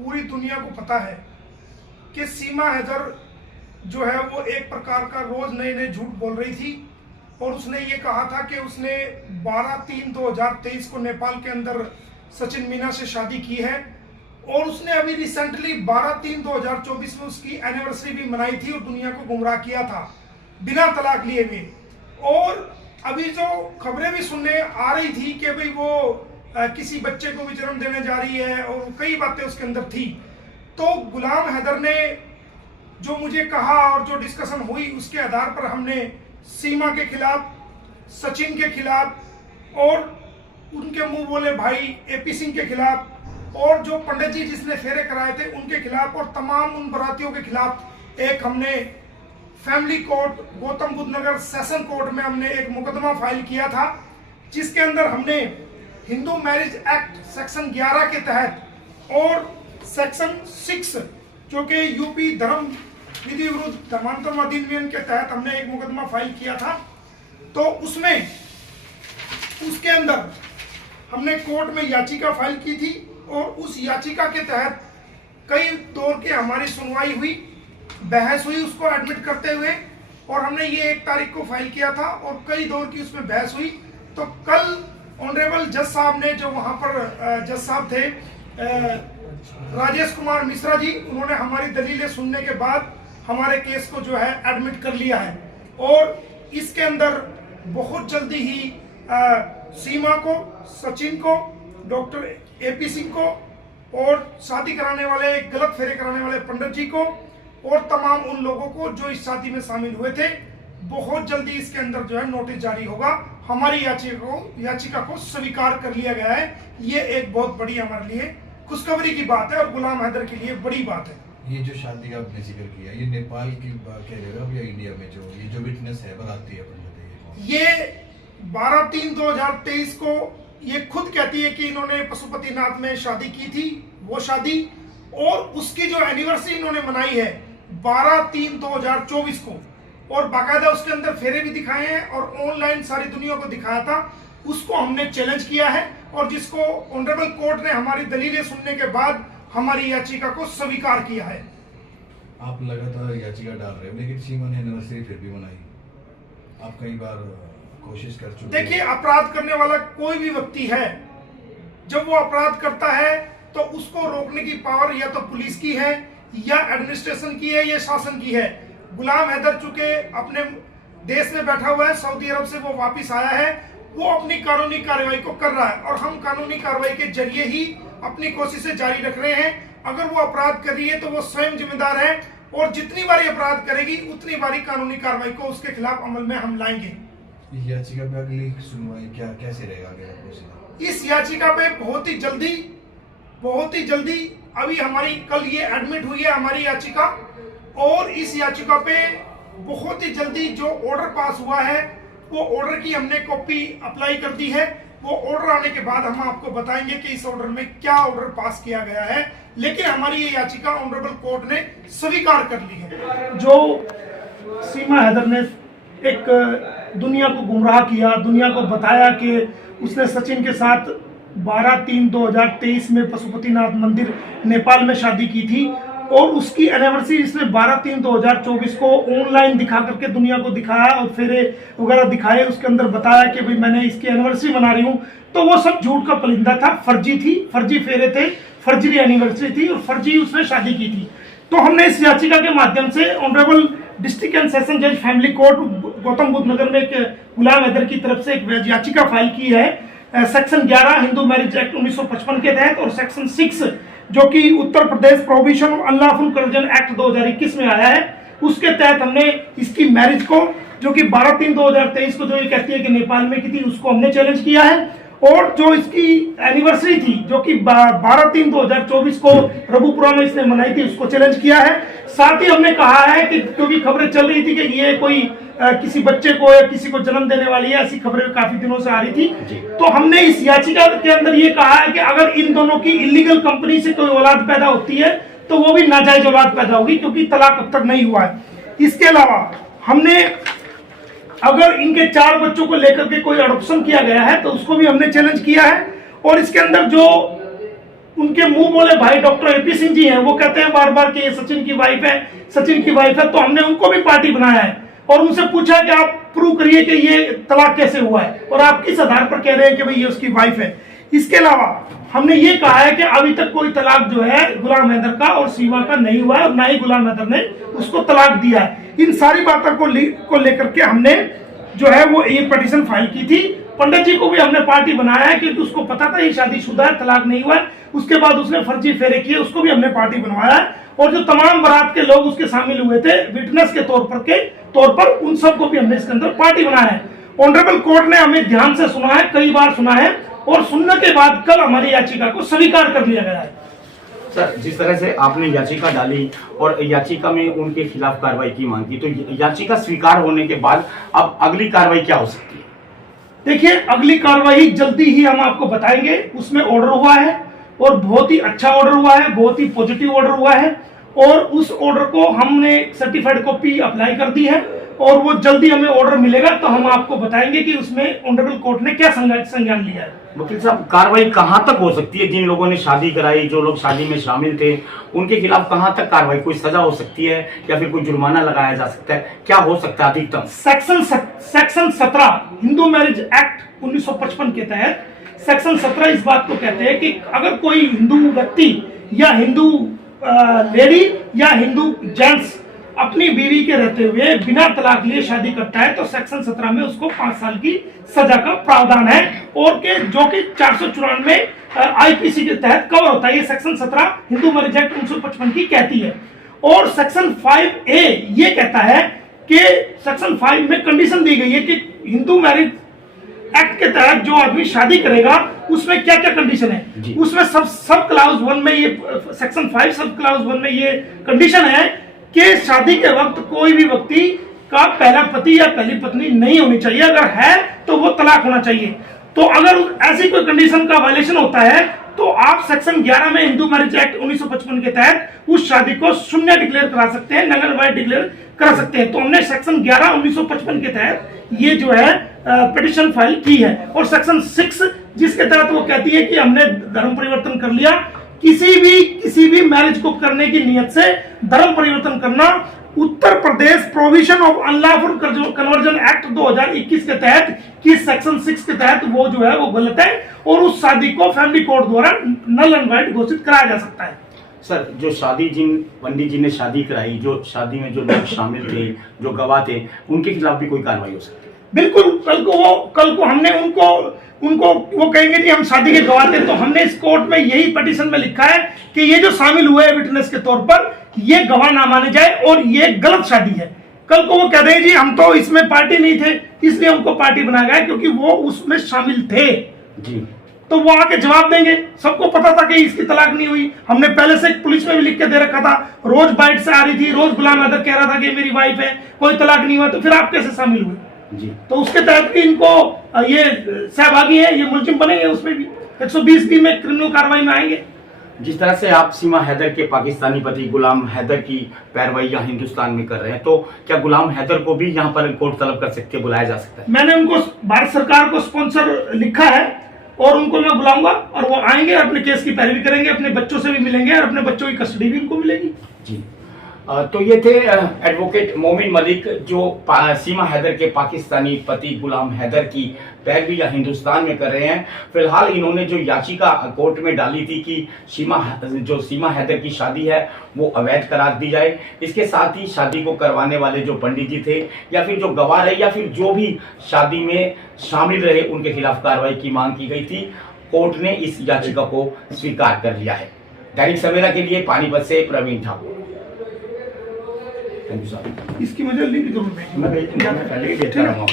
पूरी दुनिया को पता है कि सीमा हैदर जो है वो एक प्रकार का रोज नए नए झूठ बोल रही थी और उसने ये कहा था कि उसने 12/3/2023 को नेपाल के अंदर सचिन मीना से शादी की है और उसने अभी रिसेंटली 12/3/2024 में उसकी एनिवर्सरी भी मनाई थी और दुनिया को गुमराह किया था बिना तलाक लिए हुए। और अभी जो खबरें भी सुनने आ रही थी कि भाई वो किसी बच्चे को भी जन्म देने जा रही है और कई बातें उसके अंदर थी। तो गुलाम हैदर ने जो मुझे कहा और जो डिस्कशन हुई उसके आधार पर हमने सीमा के खिलाफ, सचिन के खिलाफ और उनके मुंह बोले भाई एपी सिंह के खिलाफ और जो पंडित जी जिसने फेरे कराए थे उनके खिलाफ और तमाम उन बरातियों के खिलाफ एक हमने फैमिली कोर्ट गौतम बुद्ध नगर सेशन कोर्ट में हमने एक मुकदमा फाइल किया था, जिसके अंदर हमने हिंदू मैरिज एक्ट सेक्शन 11 के तहत और सेक्शन 6 जो कि यूपी धर्म विधि विरुद्ध धर्मांतरण अधिनियम के तहत हमने एक मुकदमा फाइल किया था। तो उसमें उसके अंदर हमने कोर्ट में याचिका फाइल की थी और उस याचिका के तहत कई दौर के हमारी सुनवाई हुई, बहस हुई उसको एडमिट करते हुए और हमने ये 1 तारीख को फाइल किया था और कई दौर की उसमें बहस हुई। तो कल ऑनरेबल जज साहब ने जो वहां पर जज साहब थे राजेश कुमार मिश्रा जी, उन्होंने हमारी दलीलें सुनने के बाद हमारे केस को जो है एडमिट कर लिया है और इसके अंदर बहुत जल्दी ही सीमा को, सचिन को, डॉक्टर एपी सिंह को और शादी कराने वाले, गलत फेरे कराने वाले पंडित जी को और तमाम उन लोगों को जो इस शादी में शामिल हुए थे, बहुत जल्दी इसके अंदर जो है नोटिस जारी होगा। हमारी याचिका को स्वीकार कर लिया गया है। ये एक बहुत बड़ी हमारे लिए खुशखबरी की बात है और गुलाम हैदर के लिए बड़ी बात है। ये जो शादी आपने जिक्र किया, ये नेपाल की बात कह रहे हो या इंडिया में जो विटनेस है बताती है? ये 12/3/2023 को ये खुद कहती है कि इन्होंने पशुपतिनाथ में शादी की थी, वो शादी और उसकी जो एनिवर्सरी इन्होंने मनाई है 12/3/2024 को और बाकायदा उसके अंदर फेरे भी दिखाए हैं और ऑनलाइन सारी दुनिया को दिखाया था। उसको हमने चैलेंज किया है और जिसको ऑनरेबल कोर्ट ने हमारी दलीलें सुनने के बाद हमारी याचिका को स्वीकार किया है। आप लगातार याचिका डाल रहे हो लेकिन सीमा ने एनिवर्सरी फिर भी मनाई। आप कई बार कोशिश कर चुके। देखिए, अपराध करने वाला कोई भी व्यक्ति है, जब वो अपराध करता है तो उसको रोकने की पावर या तो पुलिस की है या एडमिनिस्ट्रेशन की है या शासन की है। गुलाम हैदर चूंकि अपने देश में बैठा हुआ है, सऊदी अरब से वो वापिस आया है, वो अपनी कानूनी कार्रवाई को कर रहा है और हम कानूनी कार्रवाई के जरिए ही अपनी कोशिशें जारी रख रहे हैं। अगर वो अपराध कर रही है तो वो स्वयं जिम्मेदार है और जितनी बारी अपराध करेगी उतनी बारी कानूनी कार्रवाई को उसके खिलाफ अमल में हम लाएंगे। याचिका पे अगली सुनवाई कैसे रहेगा? इस याचिका पे बहुत ही जल्दी अभी हमारी कल ये एडमिट हुई है हमारी याचिका और इस याचिका पे बहुत ही जल्दी जो ऑर्डर पास हुआ है वो ऑर्डर की हमने कॉपी अप्लाई कर दी है। वो ऑर्डर आने के बाद हम आपको बताएंगे कि इस ऑर्डर में क्या ऑर्डर पास किया गया है, लेकिन हमारी ये याचिका ऑनरेबल कोर्ट ने स्वीकार कर ली है। जो सीमा हैदर ने एक दुनिया को गुमराह किया, दुनिया को बताया कि उसने सचिन के साथ 12/3/2023 में पशुपतिनाथ मंदिर नेपाल में शादी की थी और उसकी एनिवर्सरी इसने 12/3/2024 को ऑनलाइन दिखा करके दुनिया को दिखाया और फेरे वगैरह दिखाए, उसके अंदर बताया कि भाई मैंने इसकी एनिवर्सरी मना रही हूँ। तो वो सब झूठ का पलिंदा था, फर्जी थी, फर्जी फेरे थे, फर्जी एनिवर्सरी थी और फर्जी उसने शादी की थी। तो हमने इस याचिका के माध्यम से ऑनरेबल डिस्ट्रिक्ट एंड सेशन जज फैमिली कोर्ट गौतम बुद्ध नगर में एक गुलाम हैदर की तरफ से एक याचिका फाइल की है सेक्शन 11 हिंदू मैरिज एक्ट 1955 के तहत और सेक्शन 6 जो कि Uttar Pradesh prohibition of unlawful conversion act 2021 में आया है, उसके तहत हमने इसकी मैरिज को जो कि 12/3/2023 को जो ये कहती है कि नेपाल में की थी उसको हमने चैलेंज किया है और जो इसकी एनिवर्सरी थी जो कि 12/3/2024 को रघुपुरा में इसने मनाई थी उसको चैलेंज किया है। साथ ही हमने कहा है कि क्योंकि खबरें चल रही थी कि ये कोई किसी बच्चे को या किसी को जन्म देने वाली है, ऐसी खबरें काफी दिनों से आ रही थी, तो हमने इस याचिका के अंदर ये कहा है कि अगर इन दोनों की इलीगल कंपनी से कोई औलाद पैदा होती है तो वो भी नाजायज औलाद पैदा होगी क्योंकि तलाक अब तक नहीं हुआ है। इसके अलावा हमने अगर इनके 4 बच्चों को लेकर के कोई अडॉप्शन किया गया है तो उसको भी हमने चैलेंज किया है और इसके अंदर जो उनके मुंह बोले भाई डॉक्टर एपी सिंह जी हैं, वो कहते हैं बार बार कि ये सचिन की वाइफ है, सचिन की वाइफ है। तो हमने उनको भी पार्टी बनाया है और उनसे पूछा कि आप प्रूव करिए कि ये तलाक कैसे हुआ है, और आप किस आधार पर कह रहे हैं कि भाई ये उसकी वाइफ है। इसके अलावा हमने ये कहा है कि अभी तक कोई तलाक जो है गुलाम हैदर का और सीमा का नहीं हुआ है, और ना ही गुलाम हैदर ने उसको तलाक दिया है। इन सारी बातों को लेकर के हमने जो है वो ये पिटीशन फाइल की थी। पंडित जी को भी हमने पार्टी बनाया है क्योंकि उसको पता था ये शादीशुदा है, तलाक नहीं हुआ है। उसके बाद उसने फर्जी फेरे किए, उसको भी हमने पार्टी बनवाया है। और जो तमाम बारात के लोग उसके शामिल हुए थे विटनेस के तौर पर उन सबको भी हमने इसके अंदर पार्टी बनाया है। ऑनरेबल कोर्ट ने हमें ध्यान से सुना है, कई बार सुना है, और सुनने के बाद कल हमारी याचिका को स्वीकार कर लिया गया है। सर, जिस तरह से आपने याचिका डाली और याचिका में उनके खिलाफ कार्रवाई की मांग की, तो याचिका स्वीकार होने के बाद अब अगली कार्रवाई क्या हो सकती है? देखिए, अगली कार्रवाई जल्दी ही हम आपको बताएंगे। उसमें ऑर्डर हुआ है और बहुत ही अच्छा ऑर्डर हुआ है, बहुत ही पॉजिटिव ऑर्डर हुआ है, और उस ऑर्डर को हमने सर्टिफाइड कॉपी अप्लाई कर दी है, और वो जल्दी हमें ऑर्डर मिलेगा तो हम आपको बताएंगे कि उसमें ऑनरेबल कोर्ट ने क्या संज्ञान लिया है। वकील साहब, कार्रवाई कहां तक हो सकती है? जिन लोगों ने शादी कराई, जो लोग शादी में शामिल थे, उनके खिलाफ कहां तक कार्रवाई, कोई सजा हो सकती है या फिर कोई जुर्माना लगाया जा सकता है? क्या हो सकता है अधिकतम? सेक्शन 17 हिंदू मैरिज एक्ट 1955 के तहत सेक्शन 17 इस बात को कहते हैं कि अगर कोई हिंदू व्यक्ति या हिंदू लेडी या हिंदू जेंट्स अपनी बीवी के रहते हुए बिना तलाक लिए शादी करता है तो सेक्शन 17 में उसको 5 साल की सजा का प्रावधान है, और के जो कि 494 आईपीसी के तहत कवर होता है। ये सेक्शन 17 हिंदू मैरिज एक्ट 1955 की कहती है। और सेक्शन 5A ये कहता है कि सेक्शन 5 में कंडीशन दी गई है कि हिंदू मैरिज एक्ट के तहत जो आदमी शादी करेगा उसमें क्या क्या कंडीशन है। उसमें सब क्लाउज 1 में, ये सेक्शन 5 सब क्लाउज 1 में ये कंडीशन है कि शादी के वक्त कोई भी व्यक्ति का पहला पति या पहली पत्नी नहीं होनी चाहिए, अगर है तो वो तलाक होना चाहिए। तो अगर ऐसी कोई कंडीशन का वायलेशन होता है तो आप सेक्शन 11 में हिंदू मैरिज एक्ट 1955 के तहत उस शादी को शून्य डिक्लेयर करा सकते हैं, नल एंड वाइड डिक्लेयर करा सकते हैं। तो हमने सेक्शन 11 1955 के तहत ये जो है पिटीशन फाइल की है। और सेक्शन 6 जिसके तहत वो कहती है कि हमने धर्म परिवर्तन कर लिया, किसी भी मैरिज को करने की नियत से धर्म परिवर्तन करना Uttar Pradesh provision of unlawful conversion act 2021 के तहत की सेक्शन 6 के तहत वो जो है वो गलत है, और उस शादी को फैमिली कोर्ट द्वारा नल एंड वाइड घोषित कराया जा सकता है। सर, जो शादी जिन पंडित जी ने शादी कराई, जो शादी में जो लोग शामिल थे, जो गवाह थे, उनके खिलाफ भी कोई कार्रवाई हो सकती है? बिल्कुल। कल को हमने उनको वो कहेंगे कि हम शादी के गवाह थे, तो हमने इस कोर्ट में यही पिटीशन में लिखा है कि ये जो शामिल हुए हैं विटनेस के तौर पर, ये गवाह ना माने जाए और ये गलत शादी है। कल को वो कह देंगे जी हम तो इसमें पार्टी नहीं थे, इसलिए हमको पार्टी बनाया गया क्योंकि वो उसमें शामिल थे जी, तो वो आके जवाब देंगे। सबको पता था कि इसकी तलाक नहीं हुई, हमने पहले से पुलिस में भी लिख के दे रखा था, रोज बाइट से आ रही थी, रोज गुलाम हैदर कह रहा था कि मेरी वाइफ है, कोई तलाक नहीं हुआ, तो फिर आप कैसे शामिल हुए जी? तो उसके तहत भी इनको ये सहभागी है, ये मुलजिम बनेंगे, उसमें भी 120B में क्रिमिनल कार्रवाई में आएंगे। जिस तरह से आप सीमा हैदर के पाकिस्तानी पति गुलाम हैदर की पैरवाई यहाँ हिंदुस्तान में कर रहे हैं, तो क्या गुलाम हैदर को भी यहाँ पर कोर्ट तलब कर सकते, बुलाया जा सकता है? मैंने उनको भारत सरकार को स्पॉन्सर लिखा है और उनको मैं बुलाऊंगा और वो आएंगे, अपने केस की पैरवी करेंगे, अपने बच्चों से भी मिलेंगे और अपने बच्चों की कस्टडी भी उनको मिलेगी। जी, तो ये थे एडवोकेट मोमिन मलिक, जो सीमा हैदर के पाकिस्तानी पति गुलाम हैदर की पैरवी या हिंदुस्तान में कर रहे हैं। फिलहाल इन्होंने जो याचिका कोर्ट में डाली थी कि सीमा हैदर की शादी है वो अवैध करार दी जाए, इसके साथ ही शादी को करवाने वाले जो पंडित जी थे या फिर जो गवाह रहे या फिर जो भी शादी में शामिल रहे, उनके खिलाफ कार्रवाई की मांग की गई थी। कोर्ट ने इस याचिका को स्वीकार कर लिया है। दैनिक सवेरा के लिए पानीपत से प्रवीण ठाकुर। इसकी मुझे लिंक जरूर भेजना। मैं पहले ही देता रहूंगा।